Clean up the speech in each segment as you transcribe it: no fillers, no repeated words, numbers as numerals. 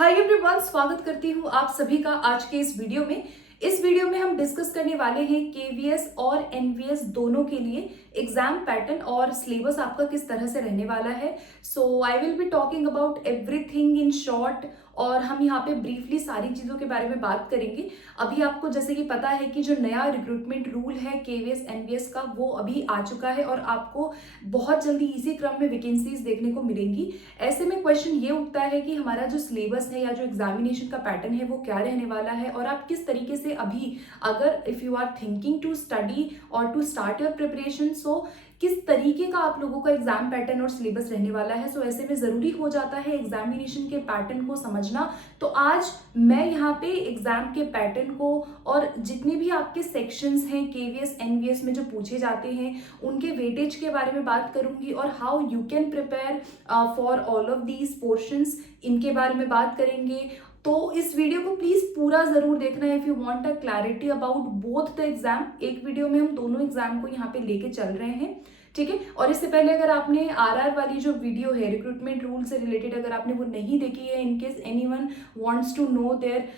Hi everyone, स्वागत करती हूँ आप सभी का आज के इस वीडियो में। इस वीडियो में हम डिस्कस करने वाले हैं केवीएस और एनवीएस दोनों के लिए एग्जाम पैटर्न और सिलेबस आपका किस तरह से रहने वाला है। So I will be talking about everything in short और हम यहाँ पे ब्रीफली सारी चीज़ों के बारे में बात करेंगे। अभी आपको जैसे कि पता है कि जो नया रिक्रूटमेंट रूल है केवीएस एनवीएस का वो अभी आ चुका है और आपको बहुत जल्दी इसी क्रम में वैकेंसीज देखने को मिलेंगी। ऐसे में क्वेश्चन ये उठता है कि हमारा जो सिलेबस है या जो एग्जामिनेशन का पैटर्न है वो क्या रहने वाला है और आप किस तरीके से अभी अगर if you are thinking to study और to start your preparation, so किस तरीके का आप लोगों का एग्जाम पैटर्न और सिलेबस रहने वाला है। सो ऐसे में जरूरी हो जाता है एग्जामिनेशन के पैटर्न को समझना। तो आज मैं यहाँ पे एग्जाम के पैटर्न को और जितने भी आपके सेक्शंस हैं केवीएस एनवीएस में जो पूछे जाते हैं उनके वेटेज के बारे में बात करूंगी और how you can prepare for all of these portions, इनके बारे में बात करेंगे। तो इस वीडियो को प्लीज पूरा जरूर देखना है if you want a clarity about both the exam. एक वीडियो में हम दोनों एग्जाम को यहाँ पे लेके चल रहे हैं, ठीक है। और इससे पहले अगर आपने आरआर वाली जो वीडियो है रिक्रूटमेंट रूल से रिलेटेड अगर आपने वो नहीं देखी है, in case anyone wants to know their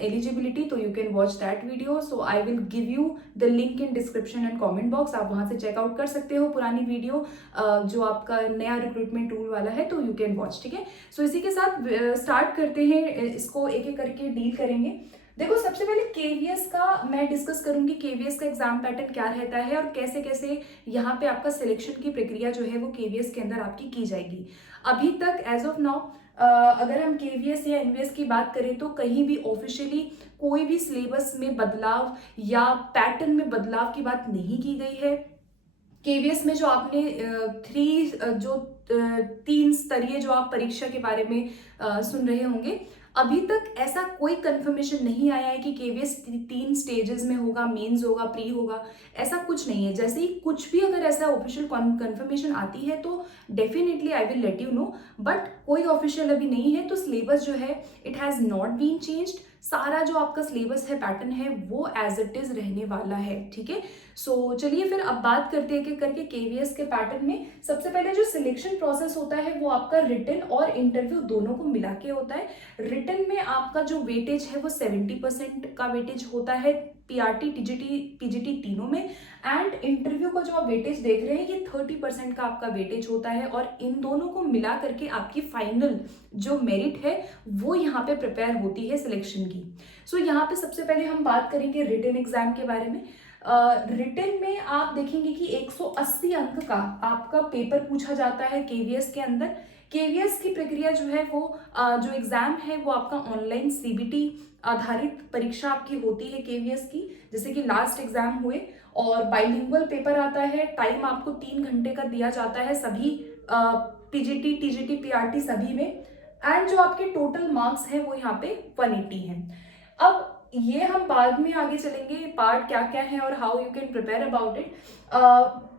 eligibility, तो you can watch that video. So I will give you the link in description and comment box, आप वहां से चेकआउट कर सकते हो पुरानी वीडियो जो आपका नया रिक्रूटमेंट रूल वाला है, तो यू कैन वॉच, ठीक है। सो इसी के साथ स्टार्ट करते हैं, इसको एक एक करके डील करेंगे। देखो, सबसे पहले केवीएस का मैं डिस्कस करूंगी, केवीएस का एग्जाम पैटर्न क्या रहता है और कैसे कैसे यहाँ पे आपका सिलेक्शन की प्रक्रिया जो है वो केवीएस के अंदर आपकी की जाएगी। अभी तक एज ऑफ नाउ अगर हम केवीएस या एनवीएस की बात करें तो कहीं भी ऑफिशियली कोई भी सिलेबस में बदलाव या पैटर्न में बदलाव की बात नहीं की गई है। केवीएस में जो आपने तीन स्तरीय जो आप परीक्षा के बारे में सुन रहे होंगे, अभी तक ऐसा कोई कंफर्मेशन नहीं आया है कि केवीएस तीन स्टेजेस में होगा, मेंस होगा, प्री होगा, ऐसा कुछ नहीं है। जैसे ही कुछ भी अगर ऐसा ऑफिशियल कंफर्मेशन आती है तो definitely I will let you know, but कोई ऑफिशियल अभी नहीं है। तो सिलेबस जो है it has not been changed, सारा जो आपका सिलेबस है पैटर्न है वो एज इट इज रहने वाला है, ठीक है। सो चलिए फिर अब बात करते हैं कि करके केवीएस के पैटर्न में सबसे पहले जो सिलेक्शन प्रोसेस होता है वो आपका रिटन और इंटरव्यू दोनों को मिला के होता है। रिटन में आपका जो वेटेज है वो 70% का वेटेज होता है, पीआरटी टीजीटी पीजीटी तीनों में। एंड इंटरव्यू का जो आप वेटेज देख रहे हैं ये 30% का आपका वेटेज होता है और इन दोनों को मिला करके आपकी फाइनल जो मेरिट है वो यहाँ पे प्रिपेयर होती है सिलेक्शन की। सो यहाँ पे सबसे पहले हम बात करेंगे रिटन एग्जाम के बारे में। रिटन में आप देखेंगे कि 180 अंक का आपका पेपर पूछा जाता है केवीएस के अंदर। केवीएस की प्रक्रिया जो है वो जो एग्जाम है वो आपका ऑनलाइन सीबीटी आधारित परीक्षा आपकी होती है केवीएस की, जैसे कि लास्ट एग्जाम हुए, और बाइलिंगुअल पेपर आता है। टाइम आपको 3 घंटे का दिया जाता है सभी पीजीटी टीजीटी पीआरटी सभी में। एंड जो आपके टोटल मार्क्स हैं वो यहाँ पे 180 हैं। अब ये हम बाद में आगे चलेंगे पार्ट क्या क्या है और how you can prepare about it.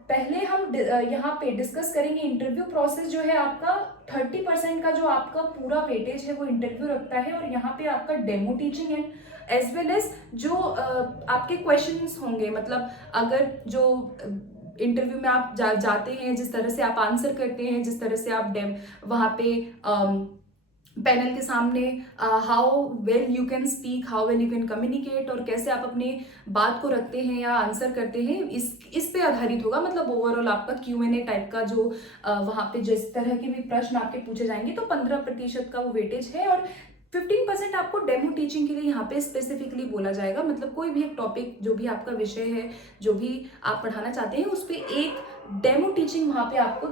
पहले हम यहाँ पे डिस्कस करेंगे इंटरव्यू प्रोसेस जो है आपका। 30% का जो आपका पूरा वेटेज है वो इंटरव्यू रखता है और यहाँ पे आपका demo teaching and as well as जो आपके क्वेश्चंस होंगे, मतलब अगर जो इंटरव्यू में आप जाते हैं, जिस तरह से आप आंसर करते हैं, जिस तरह से आप वहाँ पे पैनल के सामने how well you can speak, how well you can communicate और कैसे आप अपने बात को रखते हैं या आंसर करते हैं, इस पे आधारित होगा। मतलब ओवरऑल आपका Q&A टाइप का जो वहाँ पे जिस तरह के भी प्रश्न आपके पूछे जाएंगे तो 15% का वो वेटेज है और 15% आपको डेमो टीचिंग के लिए यहाँ पे स्पेसिफिकली बोला जाएगा। मतलब कोई भी एक टॉपिक जो भी आपका विषय है, जो भी आप पढ़ाना चाहते हैं, उस पर एक डेमो टीचिंग वहाँ पे आपको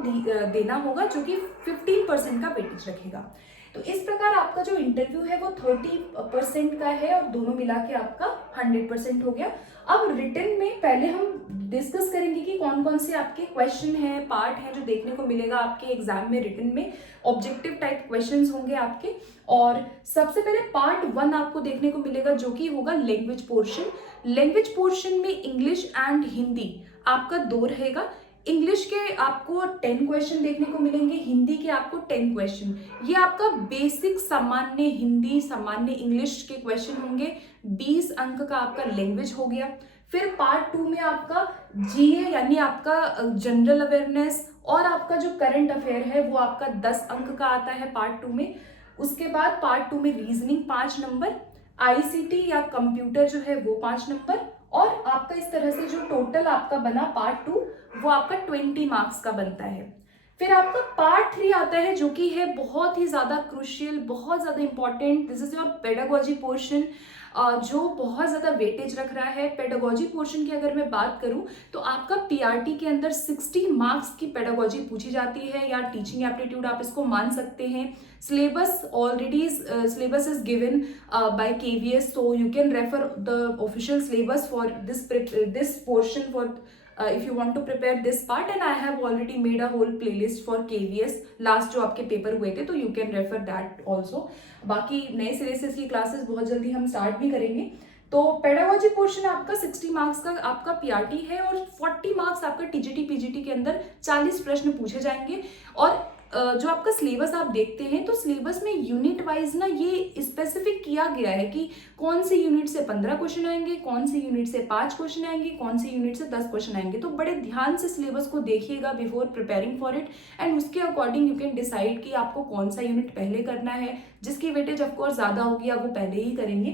देना होगा जो कि 15% का वेटेज रखेगा। तो इस प्रकार आपका जो इंटरव्यू है वो 30% का है और दोनों मिला के आपका 100% हो गया। अब रिटन में पहले हम डिस्कस करेंगे कि कौन कौन से आपके क्वेश्चन हैं, पार्ट हैं जो देखने को मिलेगा आपके एग्जाम में। रिटन में ऑब्जेक्टिव टाइप क्वेश्चंस होंगे आपके, और सबसे पहले पार्ट 1 आपको देखने को मिलेगा जो कि होगा लैंग्वेज पोर्शन। लैंग्वेज पोर्शन में इंग्लिश एंड हिंदी आपका 2 रहेगा। इंग्लिश के आपको 10 क्वेश्चन देखने को मिलेंगे, हिंदी के आपको 10 क्वेश्चन। ये आपका बेसिक सामान्य हिंदी सामान्य इंग्लिश के क्वेश्चन होंगे। 20 अंक का आपका लैंग्वेज हो गया। फिर पार्ट 2 में आपका जीए यानी आपका जनरल अवेयरनेस और आपका जो करंट अफेयर है वो आपका 10 अंक का आता है पार्ट 2 में। उसके बाद पार्ट 2 में रीजनिंग 5 नंबर, आईसीटी या कंप्यूटर जो है वो 5 नंबर, और आपका इस तरह से जो टोटल आपका बना पार्ट 2 वो आपका 20 मार्क्स का बनता है। फिर आपका पार्ट 3 आता है जो कि है बहुत ही ज्यादा क्रूशियल, बहुत ज्यादा important. This is your pedagogy portion, जो बहुत ज्यादा वेटेज रख रहा है। पेडागोजी पोर्शन की अगर मैं बात करूं तो आपका पीआरटी के अंदर 60 मार्क्स की पेडागोजी पूछी जाती है, या टीचिंग एप्टीट्यूड आप इसको मान सकते हैं। Syllabus already syllabus is given by KVS, so you can refer the official syllabus for this portion for if you want to prepare this part, and I have already made a whole playlist for KVS last जो आपके paper हुए थे, तो you can refer that also। बाकी नए सिरे से इसकी क्लासेस बहुत जल्दी हम स्टार्ट भी करेंगे। तो पेडागोजी पोर्शन आपका 60 मार्क्स का आपका पीआरटी है, और 40 मार्क्स आपका टीजीटी पीजीटी के अंदर 40 प्रश्न पूछे जाएंगे। और जो आपका सिलेबस आप देखते हैं तो सिलेबस में यूनिट वाइज ना ये स्पेसिफिक किया गया है कि कौन सी यूनिट से 15 क्वेश्चन आएंगे, कौन सी यूनिट से 5 क्वेश्चन आएंगे, कौन सी यूनिट से 10 क्वेश्चन आएंगे। तो बड़े ध्यान से सिलेबस को देखिएगा before preparing for it, and उसके अकॉर्डिंग यू कैन डिसाइड कि आपको कौन सा यूनिट पहले करना है। जिसकी वेटेज ऑफकोर्स ज्यादा होगी आप वो पहले ही करेंगे।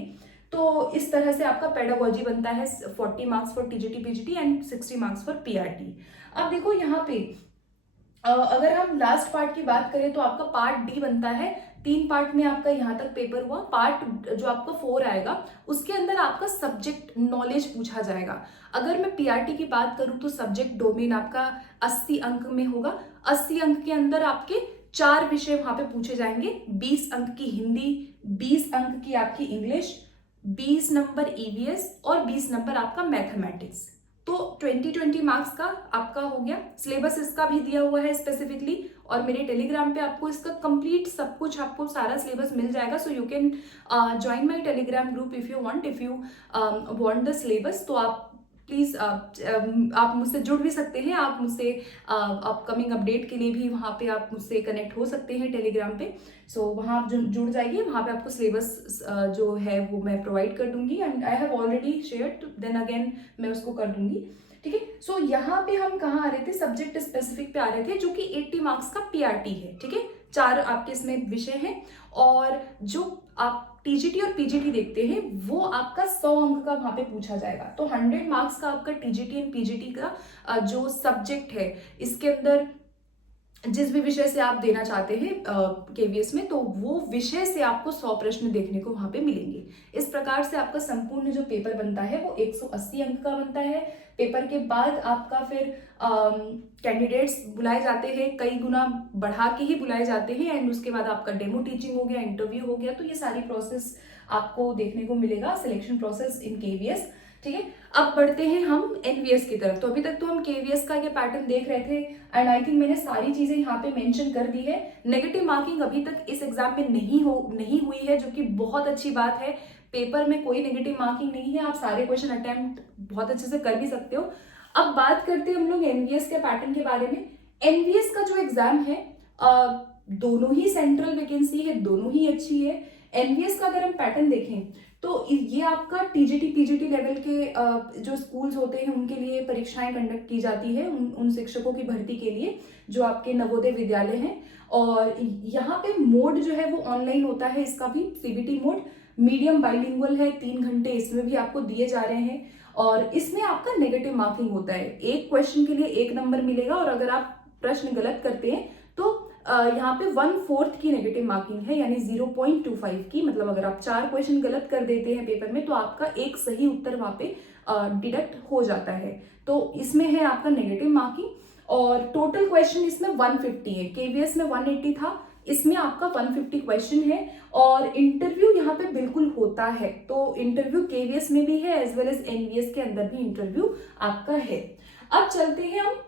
तो इस तरह से आपका पेडागोजी बनता है 40 marks for TGT PGT and 60 marks for PRT. अब देखो यहाँ पे अगर हम लास्ट पार्ट की बात करें तो आपका पार्ट डी बनता है। 3 पार्ट में आपका यहाँ तक पेपर हुआ। पार्ट जो आपका 4 आएगा उसके अंदर आपका सब्जेक्ट नॉलेज पूछा जाएगा। अगर मैं पीआरटी की बात करूँ तो सब्जेक्ट डोमेन आपका 80 अंक में होगा। 80 अंक के अंदर आपके 4 विषय वहां पे पूछे जाएंगे। 20 अंक की हिंदी, 20 अंक की आपकी इंग्लिश, 20 नंबर ईवीएस और 20 नंबर आपका मैथमेटिक्स। तो 20 मार्क्स का आपका हो गया। सिलेबस इसका भी दिया हुआ है स्पेसिफिकली, और मेरे टेलीग्राम पे आपको इसका कंप्लीट सब कुछ, आपको सारा सिलेबस मिल जाएगा। So you can join my Telegram group if you want the syllabus. तो आप प्लीज़ आप मुझसे जुड़ भी सकते हैं। आप मुझसे अपकमिंग अपडेट के लिए भी वहाँ पे आप मुझसे कनेक्ट हो सकते हैं टेलीग्राम पे। सो वहाँ आप जुड़ जाइए। वहाँ पे आपको सिलेबस जो है वो मैं प्रोवाइड कर दूंगी, and I have already shared, then again मैं उसको कर दूंगी। ठीक है। सो यहाँ पे हम कहाँ आ रहे थे, सब्जेक्ट स्पेसिफिक पे आ रहे थे, जो कि 80 मार्क्स का पीआरटी है। ठीक है, 4 आपके इसमें विषय हैं, और जो आप टीजीटी और पीजीटी देखते हैं वो आपका 100 अंक का वहां पे पूछा जाएगा। तो 100 मार्क्स का आपका टीजीटी एंड पीजीटी का जो सब्जेक्ट है, इसके अंदर जिस भी विषय से आप देना चाहते हैं केवीएस में, तो वो विषय से आपको 100 प्रश्न देखने को वहां पे मिलेंगे। इस प्रकार से आपका संपूर्ण जो पेपर बनता है वो 180 अंक का बनता है। पेपर के बाद आपका फिर कैंडिडेट्स बुलाए जाते हैं, कई गुना बढ़ा के ही बुलाए जाते हैं, एंड उसके बाद आपका डेमो टीचिंग हो गया, इंटरव्यू हो गया। तो ये सारी प्रोसेस आपको देखने को मिलेगा, सिलेक्शन प्रोसेस इन केवीएस। ठीक है, अब बढ़ते हैं हम एनवीएस की तरफ। तो अभी तक तो हम केवीएस का ये पैटर्न देख रहे थे, एंड आई थिंक मैंने सारी चीजें यहाँ पे मेंशन कर दी है। नेगेटिव मार्किंग अभी तक इस एग्जाम में नहीं हुई है, जो कि बहुत अच्छी बात है। पेपर में कोई नेगेटिव मार्किंग नहीं है, आप सारे क्वेश्चन अटेम्प्ट बहुत अच्छे से कर भी सकते हो। अब बात करते हैं हम लोग एनवीएस के पैटर्न के बारे में। एनवीएस का जो एग्जाम है दोनों ही सेंट्रल वैकेंसी है, दोनों ही अच्छी है। एनवीएस का अगर हम पैटर्न देखें तो ये आपका टीजीटी पीजीटी लेवल के जो स्कूल्स होते हैं उनके लिए परीक्षाएं कंडक्ट की जाती है, उन शिक्षकों की भर्ती के लिए जो आपके नवोदय विद्यालय हैं। और यहाँ पे मोड जो है वो ऑनलाइन होता है, इसका भी सीबीटी मोड। मीडियम बाइलिंगुअल है, 3 घंटे इसमें भी आपको दिए जा रहे हैं, और इसमें आपका नेगेटिव मार्किंग होता है। एक क्वेश्चन के लिए 1 नंबर मिलेगा, और अगर आप प्रश्न गलत करते हैं तो यहाँ पे 1/4 की नेगेटिव मार्किंग है, यानी 0.25 की। मतलब अगर आप 4 क्वेश्चन गलत कर देते हैं पेपर में तो आपका एक सही उत्तर वहां पे डिडक्ट हो जाता है। तो इसमें है आपका नेगेटिव मार्किंग, और टोटल क्वेश्चन इसमें 150 है। केवीएस में 180 था, इसमें आपका 150 क्वेश्चन है, और इंटरव्यू यहाँ पे बिल्कुल होता है। तो इंटरव्यू केवीएस में भी है, एज वेल एज एनवीएस के अंदर भी इंटरव्यू आपका है। अब चलते हैं हम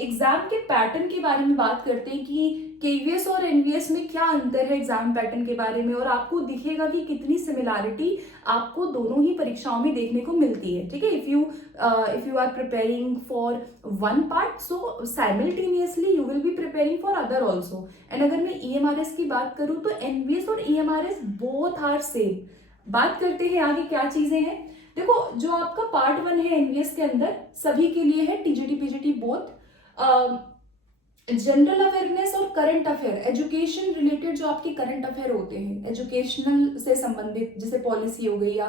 एग्जाम के पैटर्न के बारे में बात करते हैं कि केवीएस और एनवीएस में क्या अंतर है एग्जाम पैटर्न के बारे में, और आपको दिखेगा कि कितनी सिमिलैरिटी आपको दोनों ही परीक्षाओं में देखने को मिलती है। ठीक है, if you are preparing for one part, so simultaneously you will be preparing for other also. And अगर मैं ईएमआरएस की बात करूं तो एनवीएस और ईएमआरएस बोथ आर सेम। बात करते हैं आगे क्या चीजें हैं। देखो, जो आपका पार्ट 1 है एनवीएस के अंदर सभी के लिए है, TGT PGT both. General awareness और करंट अफेयर, एजुकेशन रिलेटेड जो आपके करंट अफेयर होते हैं, एजुकेशनल से संबंधित, जैसे पॉलिसी हो गई या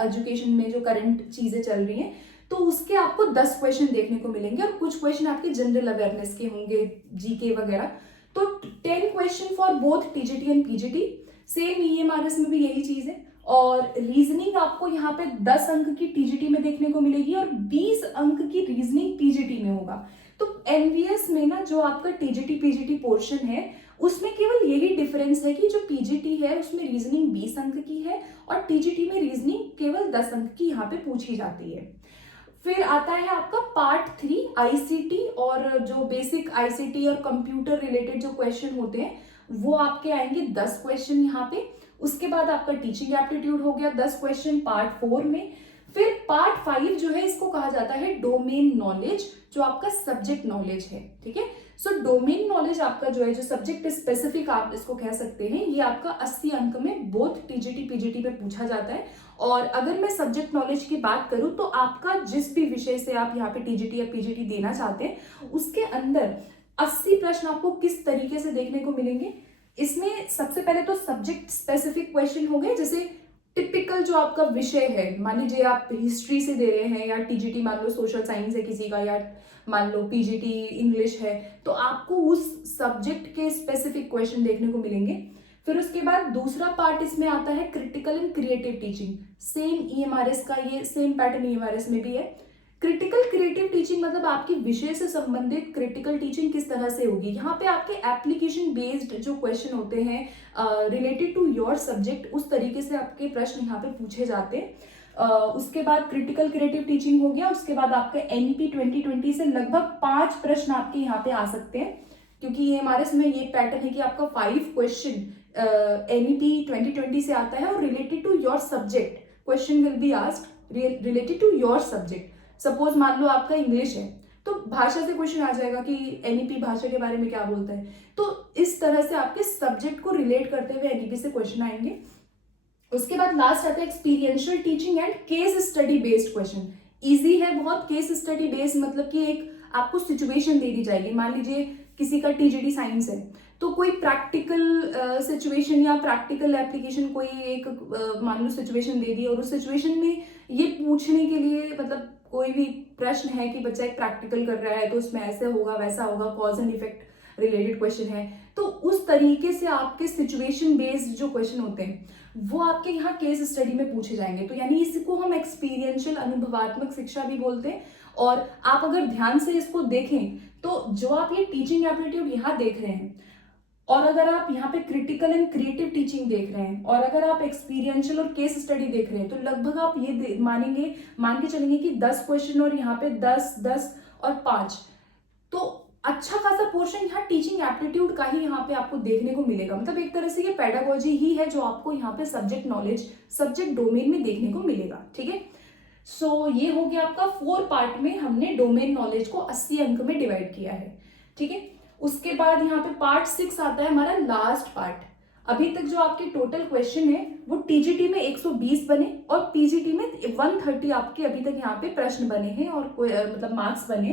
एजुकेशन में जो करंट चीजें चल रही हैं, तो उसके आपको 10 क्वेश्चन देखने को मिलेंगे और कुछ क्वेश्चन आपके जनरल अवेयरनेस के होंगे, जीके वगैरह। तो 10 question for both TGT and PGT. Same EMRS में भी यही चीज है। और रीजनिंग आपको यहाँ पे 10 अंक की टीजीटी में देखने को मिलेगी और 20 अंक की रीजनिंग पीजीटी में होगा। तो एनवीएस में ना जो आपका टीजीटी पीजीटी पोर्शन है, उसमें केवल यही डिफरेंस है कि जो पीजीटी है उसमें रीजनिंग 20 अंक की है और टीजीटी में रीजनिंग केवल 10 अंक की यहाँ पे पूछी जाती है। फिर आता है आपका पार्ट 3 आईसीटी, और जो बेसिक आईसीटी और कंप्यूटर रिलेटेड जो क्वेश्चन होते हैं वो आपके आएंगे 10 क्वेश्चन यहाँ पे। उसके बाद आपका टीचिंग एप्टीट्यूड हो गया 10 क्वेश्चन पार्ट 4 में। फिर पार्ट 5 जो है इसको कहा जाता है डोमेन नॉलेज, जो आपका सब्जेक्ट नॉलेज है, ठीक है। सो डोमेन नॉलेज आपका जो है, जो सब्जेक्ट स्पेसिफिक आप इसको कह सकते हैं, ये आपका 80 अंक में बोथ टीजीटी पीजीटी में पूछा जाता है। और अगर मैं सब्जेक्ट नॉलेज की बात करूं तो आपका जिस भी विषय से आप यहाँ पे टीजीटी या पीजीटी देना चाहते हैं उसके अंदर 80 प्रश्न आपको किस तरीके से देखने को मिलेंगे। इसमें सबसे पहले तो सब्जेक्ट स्पेसिफिक क्वेश्चन हो गए, जैसे टिपिकल जो आपका विषय है, मान लीजिए आप हिस्ट्री से दे रहे हैं या टीजीटी मान लो सोशल साइंस है किसी का, या मान लो पीजीटी इंग्लिश है, तो आपको उस सब्जेक्ट के स्पेसिफिक क्वेश्चन देखने को मिलेंगे। फिर उसके बाद दूसरा पार्ट इसमें आता है critical and creative teaching. Same EMRS का ये सेम पैटर्न ईएमआरएस में भी है। क्रिटिकल क्रिएटिव टीचिंग मतलब आपकी विषय से संबंधित क्रिटिकल टीचिंग किस तरह से होगी। यहाँ पे आपके एप्लीकेशन बेस्ड जो क्वेश्चन होते हैं रिलेटेड टू योर सब्जेक्ट, उस तरीके से आपके प्रश्न यहाँ पे पूछे जाते हैं। उसके बाद क्रिटिकल क्रिएटिव टीचिंग हो गया। उसके बाद आपका एनईपी 2020 से लगभग 5 प्रश्न आपके यहाँ पे आ सकते हैं, क्योंकि ये हमारे इसमें ये पैटर्न है कि आपका 5 क्वेश्चन एनईपी 2020 से आता है और related to your subject question will be asked related to your subject. Suppose मान लो आपका इंग्लिश है तो भाषा से क्वेश्चन आ जाएगा कि एनईपी भाषा के बारे में क्या बोलता है। तो इस तरह से आपके सब्जेक्ट को रिलेट करते हुए एनईपी से क्वेश्चन आएंगे। उसके बाद लास्ट आता है experiential teaching and case study based question. Easy है बहुत। केस स्टडी बेस्ड मतलब कि एक आपको सिचुएशन दे दी जाएगी। मान लीजिए किसी का टीजीटी साइंस है तो कोई प्रैक्टिकल सिचुएशन या प्रैक्टिकल एप्लीकेशन कोई एक मान लो सिचुएशन दे दी और उस सिचुएशन में ये पूछने के लिए मतलब कोई भी प्रश्न है कि बच्चा एक प्रैक्टिकल कर रहा है तो उसमें ऐसे होगा वैसा होगा, cause and effect related question है। तो उस तरीके से आपके सिचुएशन बेस्ड जो क्वेश्चन होते हैं वो आपके यहाँ केस स्टडी में पूछे जाएंगे। तो यानी इसको हम एक्सपीरियंशियल अनुभवात्मक शिक्षा भी बोलते हैं। और आप अगर ध्यान से इसको देखें तो जो आप ये टीचिंग एप्टीट्यूड यहाँ देख रहे हैं और अगर आप यहाँ पे क्रिटिकल एंड क्रिएटिव टीचिंग देख रहे हैं और अगर आप एक्सपीरियंशियल और केस स्टडी देख रहे हैं तो लगभग आप ये मान के चलेंगे कि 10 क्वेश्चन और यहाँ पे 10, 10 और 5, तो अच्छा खासा पोर्शन यहाँ टीचिंग एप्टीट्यूड का ही यहाँ पे आपको देखने को मिलेगा। मतलब एक तरह से ये पेडागोजी ही है जो आपको यहाँ पे सब्जेक्ट नॉलेज, सब्जेक्ट डोमेन में देखने को मिलेगा। ठीक है, सो ये हो गया आपका 4 पार्ट में हमने डोमेन नॉलेज को 80 अंक में डिवाइड किया है। ठीक है, उसके बाद यहाँ पे पार्ट 6 आता है हमारा लास्ट पार्ट। अभी तक जो आपके टोटल क्वेश्चन है वो टीजीटी में 120 बने और पीजीटी में 130 आपके अभी तक यहाँ पे प्रश्न बने हैं और मतलब मार्क्स बने।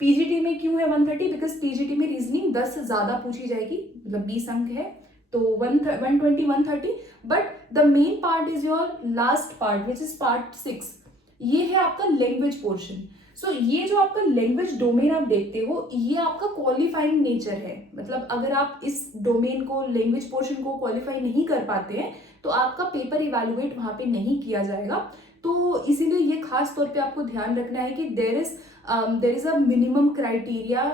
पीजीटी में क्यों है 130? बिकॉज पीजीटी में रीजनिंग 10 से ज्यादा पूछी जाएगी, मतलब 20 अंक है तो 120 130। But the main part is your last part which is part 6। ये है आपका लैंग्वेज पोर्शन। सो ये जो आपका लैंग्वेज डोमेन आप देखते हो ये आपका क्वालिफाइंग नेचर है। मतलब अगर आप इस डोमेन को, लैंग्वेज पोर्शन को क्वालिफाई नहीं कर पाते हैं तो आपका पेपर इवैल्यूएट वहां पे नहीं किया जाएगा। तो इसीलिए ये खास तौर पे आपको ध्यान रखना है कि there is a minimum criteria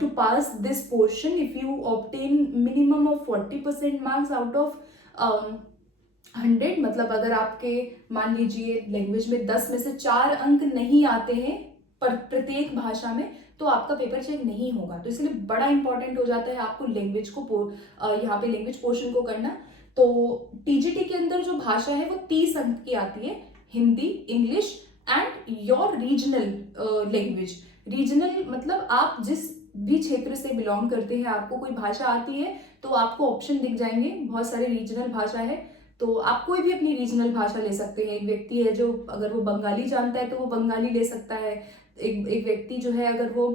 to pass this portion. If you obtain minimum of 40% marks out of 100, मतलब अगर आपके मान लीजिए लैंग्वेज में 10 में से 4 अंक नहीं आते हैं पर प्रत्येक भाषा में, तो आपका पेपर चेक नहीं होगा। तो इसलिए बड़ा इंपॉर्टेंट हो जाता है आपको लैंग्वेज को यहाँ पे लैंग्वेज पोर्शन को करना। तो टीजीटी के अंदर जो भाषा है वो 30 अंक की आती है, Hindi, English and your regional language. Regional मतलब आप जिस भी क्षेत्र से बिलोंग करते हैं, आपको कोई भाषा आती है तो आपको ऑप्शन दिख जाएंगे, बहुत सारे रीजनल भाषा है तो आप कोई भी अपनी रीजनल भाषा ले सकते हैं। एक व्यक्ति है जो अगर वो बंगाली जानता है तो वो बंगाली ले सकता है। एक व्यक्ति जो है अगर वो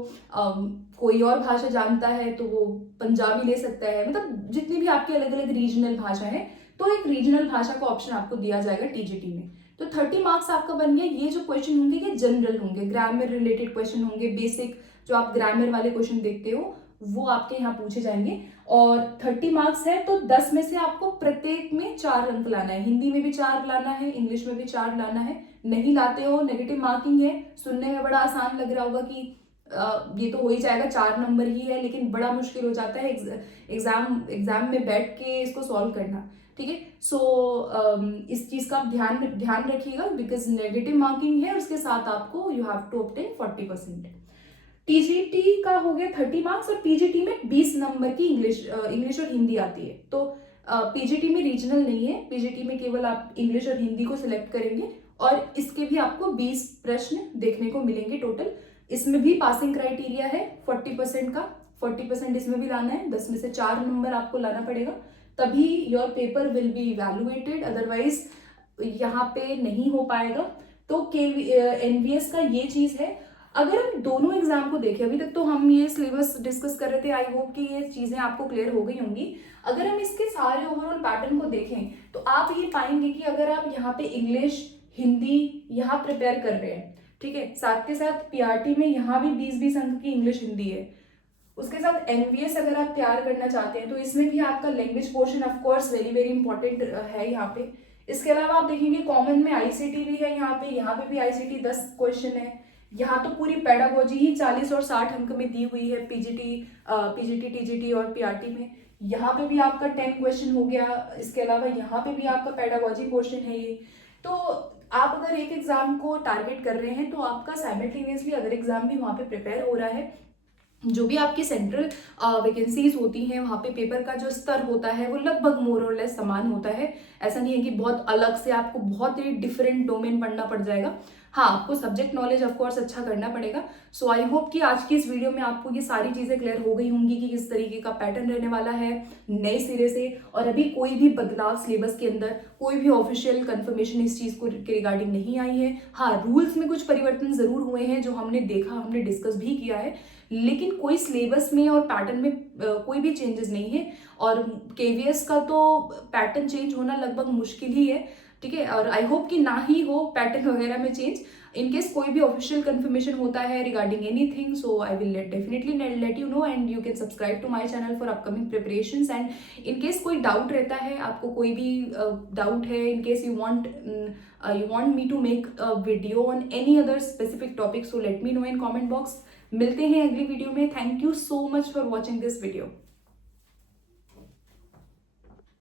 कोई और भाषा जानता है तो वो पंजाबी ले सकता है, मतलब जितनी भी आपकी अलग अलग रीजनल भाषा है, तो एक रीजनल भाषा का ऑप्शन आपको दिया जाएगा टीजीटी में। तो 30 मार्क्स आपका बन गया। ये जो क्वेश्चन होंगे ये जनरल होंगे, ग्रामर रिलेटेड क्वेश्चन होंगे, बेसिक जो आप ग्रामर वाले क्वेश्चन देखते हो वो आपके यहाँ पूछे जाएंगे। और 30 मार्क्स है तो 10 में से आपको प्रत्येक में 4 अंक लाना है। हिंदी में भी 4 लाना है, इंग्लिश में भी 4 लाना है। नहीं लाते हो नेगेटिव मार्किंग है। सुनने में बड़ा आसान लग रहा होगा कि ये तो हो ही जाएगा, 4 नंबर ही है, लेकिन बड़ा मुश्किल हो जाता है एग्जाम में बैठ के इसको सॉल्व करना। ठीक है, सो इस चीज का आप ध्यान रखिएगा, बिकॉज नेगेटिव मार्किंग है, उसके साथ आपको you have to obtain 40%। TGT का हो गया 30 मार्क्स, और पीजीटी में 20 नंबर की इंग्लिश और हिंदी आती है। तो पीजीटी में रीजनल नहीं है, पीजीटी में केवल आप इंग्लिश और हिंदी को सिलेक्ट करेंगे, और इसके भी आपको 20 प्रश्न देखने को मिलेंगे टोटल। इसमें भी पासिंग क्राइटेरिया है 40% का, 40% इसमें भी लाना है। 10 में से 4 नंबर आपको लाना पड़ेगा, तभी your paper will be evaluated, otherwise यहाँ पे नहीं हो पाएगा। तो एनवीएस का ये चीज है। अगर हम दोनों एग्जाम को देखें, अभी तक तो हम ये सिलेबस डिस्कस कर रहे थे, आई होप कि ये चीजें आपको क्लियर हो गई होंगी। अगर हम इसके सारे ओवरऑल पैटर्न को देखें तो आप ये पाएंगे कि अगर आप यहाँ पे इंग्लिश, हिंदी यहाँ प्रिपेयर कर रहे हैं, ठीक है, साथ के साथ पीआरटी में यहाँ भी 20-20 अंक की इंग्लिश हिंदी है, उसके साथ एनवीएस अगर आप तैयार करना चाहते हैं तो इसमें भी आपका language portion of course very very important है यहाँ पे। इसके अलावा आप देखेंगे कॉमन में आईसीटी भी है, यहाँ पे भी आईसीटी 10 क्वेश्चन है। यहाँ तो पूरी पेडागोजी ही 40 और 60 अंक में दी हुई है पीजीटी, टीजीटी और पीआरटी में। यहाँ पे भी आपका 10 क्वेश्चन हो गया। इसके अलावा यहाँ पे भी आपका पेडागोजी पोर्शन है ये। तो आप अगर एक एग्जाम को टारगेट कर रहे हैं तो आपका साइमल्टेनियसली अदर एग्जाम भी वहाँ पे प्रिपेयर हो रहा है। जो भी आपकी सेंट्रल वैकेंसीज होती हैं वहाँ पे पेपर का जो स्तर होता है वो लगभग मोर और लेस समान होता है। ऐसा नहीं है कि बहुत अलग से आपको बहुत ही डिफरेंट डोमेन पढ़ना पड़ जाएगा। हाँ, आपको सब्जेक्ट नॉलेज ऑफ कोर्स अच्छा करना पड़ेगा। सो आई होप कि आज की इस वीडियो में आपको ये सारी चीज़ें क्लियर हो गई होंगी कि किस तरीके का पैटर्न रहने वाला है नए सिरे से, और अभी कोई भी बदलाव सिलेबस के अंदर, कोई भी ऑफिशियल कंफर्मेशन इस चीज़ को के रिगार्डिंग नहीं आई है। हाँ, रूल्स में कुछ परिवर्तन जरूर हुए हैं जो हमने देखा, हमने डिस्कस भी किया है, लेकिन कोई सिलेबस में और पैटर्न में कोई भी चेंजेस नहीं है। और केवीएस का तो पैटर्न चेंज होना लगभग मुश्किल ही है, ठीक है, और आई होप कि ना ही हो पैटर्न वगैरह में चेंज। इन केस कोई भी ऑफिशियल कंफर्मेशन होता है regarding anything, so I will definitely let you know, and you can subscribe to my channel for upcoming preparations. And in case कोई डाउट रहता है, आपको कोई भी डाउट है, in case you want me to make a video on any other specific topic, so let me know in comment box. मिलते हैं अगली वीडियो में। Thank you so much for watching this video.